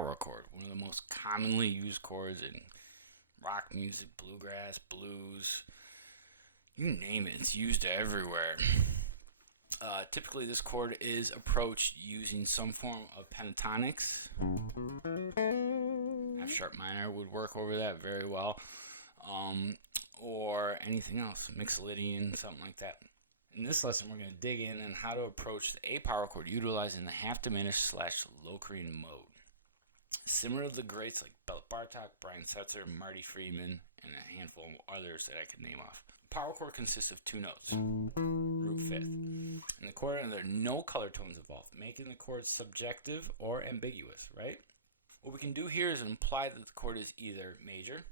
power chord, one of the most commonly used chords in rock music, bluegrass, blues, you name it, it's used everywhere. Typically, this chord is approached using some form of pentatonics. F sharp minor would work over that very well, or anything else, Mixolydian, something like that. In this lesson, we're going to dig in on how to approach the A power chord utilizing the half diminished / Locrian mode. Similar to the greats like Bela Bartok, Brian Setzer, Marty Friedman, and a handful of others that I could name off. Power chord consists of 2 notes, root fifth. In the chord, there are no color tones involved, making the chord subjective or ambiguous, right? What we can do here is imply that the chord is either major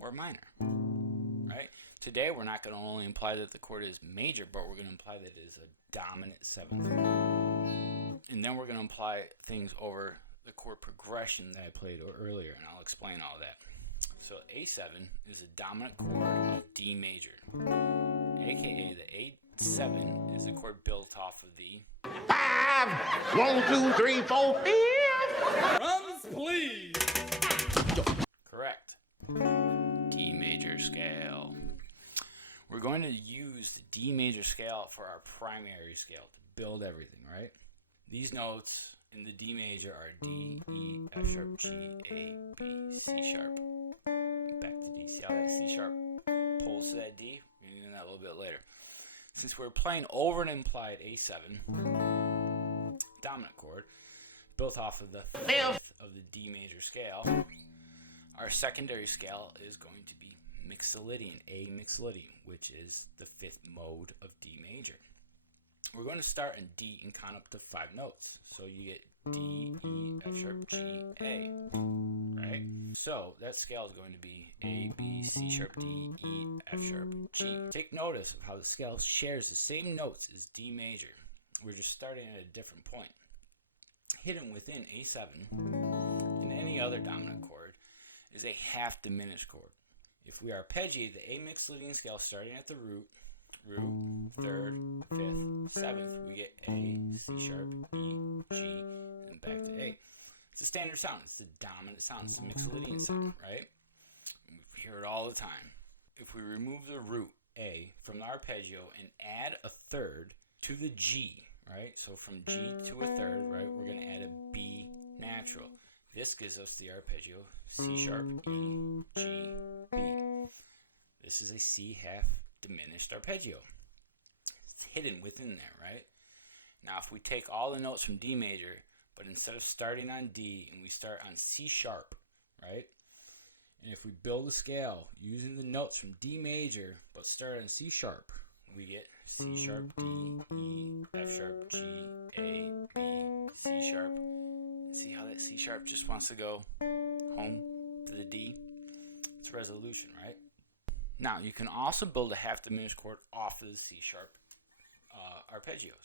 or minor, right? Today, we're not going to only imply that the chord is major, but we're going to imply that it is a dominant 7th. And then we're going to imply things over the chord progression that I played earlier, and I'll explain all that. So A7 is a dominant chord of D major, aka the A7 is a chord built off of the 5, 1, 2, 3, 4, 5. Drums, please. correct D major scale. We're going to use the D major scale for our primary scale to build everything, right? These notes in the D major are D, E, F sharp, G, A, B, C sharp. Back to D. See how that C sharp pulls to that D? We're going to do that a little bit later. Since we're playing over an implied A7 dominant chord built off of the 5th of the D major scale, our secondary scale is going to be Mixolydian, A Mixolydian, which is the 5th mode of D major. We're going to start in D and count up to 5 notes. So you get D, E, F sharp, G, A, right? So that scale is going to be A, B, C sharp, D, E, F sharp, G. Take notice of how the scale shares the same notes as D major. We're just starting at a different point. Hidden within A7 and any other dominant chord is a half diminished chord. If we arpeggiate the A Mixolydian scale starting at the root, 3rd, 5th, 7th, we get A, C sharp, E, G, and back to A. It's a standard sound. It's the dominant sound. It's the Mixolydian sound, right? We hear it all the time. If we remove the root A from the arpeggio and add a 3rd to the G, right? So from G to a 3rd, right, we're going to add a B natural. This gives us the arpeggio C sharp, E, G, B. This is a C half diminished arpeggio. It's hidden within there, right? Now if we take all the notes from D major, but instead of starting on D and we start on C sharp, right? And if we build a scale using the notes from D major but start on C sharp, we get C sharp, D, E, F sharp, G, A, B, C sharp. See how that C sharp just wants to go home to the D? It's resolution, right? Now, you can also build a half diminished chord off of the C sharp arpeggio.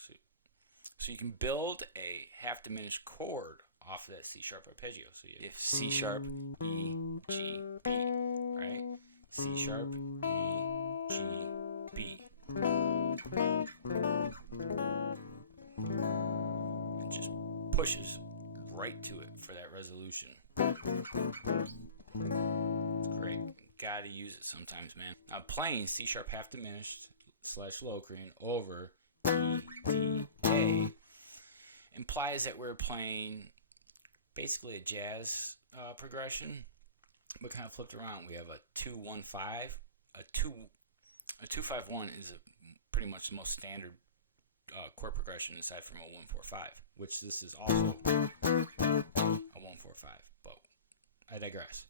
So you can build a half diminished chord off of that C sharp arpeggio. So you have C sharp, E, G, B, right? C sharp, E, G, B. It just pushes right to it for that resolution. It's great. Gotta use it sometimes, man. Now playing C sharp half diminished / Locrian over E, D, A implies that we're playing basically a jazz progression, but kind of flipped around. We have a 2-1-5. A 2-5-1 is pretty much the most standard chord progression aside from a 1-4-5, which this is also a 1-4-5, but I digress.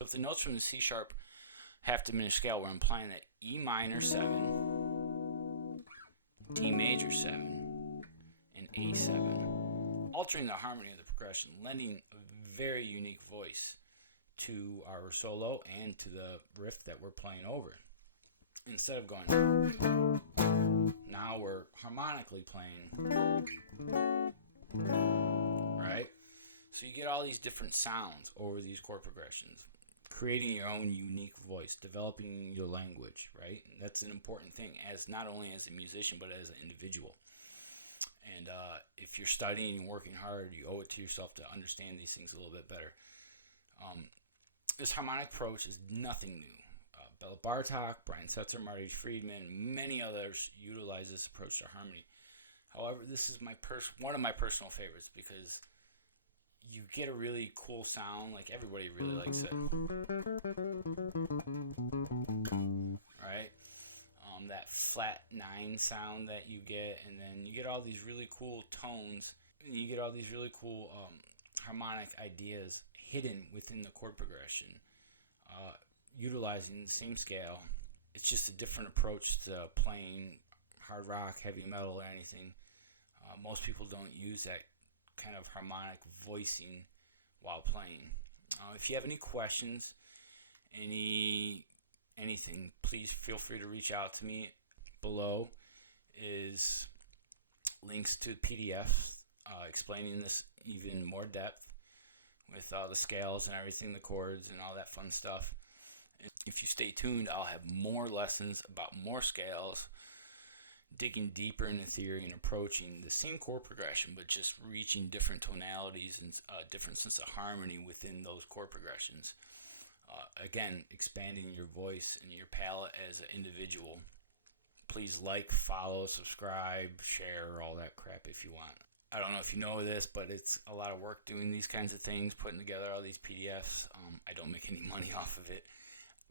With the notes from the C sharp half diminished scale, we're implying that E minor 7, D major 7, and A7, altering the harmony of the progression, lending a very unique voice to our solo and to the riff that we're playing over. Instead of going, now we're harmonically playing, right? So you get all these different sounds over these chord progressions, creating your own unique voice, developing your language, right? And that's an important thing, as not only as a musician, but as an individual. And if you're studying and working hard, you owe it to yourself to understand these things a little bit better. This harmonic approach is nothing new. Bela Bartok, Brian Setzer, Marty Friedman, many others utilize this approach to harmony. However, this is one of my personal favorites because you get a really cool sound. Like, everybody really likes it. Right? That flat 9 sound that you get, and then you get all these really cool tones, and you get all these really cool harmonic ideas hidden within the chord progression, utilizing the same scale. It's just a different approach to playing hard rock, heavy metal, or anything. Most people don't use that kind of harmonic voicing while playing. If you have any questions, anything, please feel free to reach out to me. Below is links to PDFs explaining this even more depth with the scales and everything, the chords and all that fun stuff. If you stay tuned, I'll have more lessons about more scales, digging deeper into theory and approaching the same chord progression, but just reaching different tonalities and different sense of harmony within those chord progressions. Again, expanding your voice and your palette as an individual. Please like, follow, subscribe, share, all that crap if you want. I don't know if you know this, but it's a lot of work doing these kinds of things, putting together all these PDFs. I don't make any money off of it,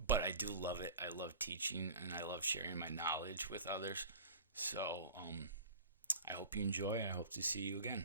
but I do love it. I love teaching, and I love sharing my knowledge with others. So I hope you enjoy, and I hope to see you again.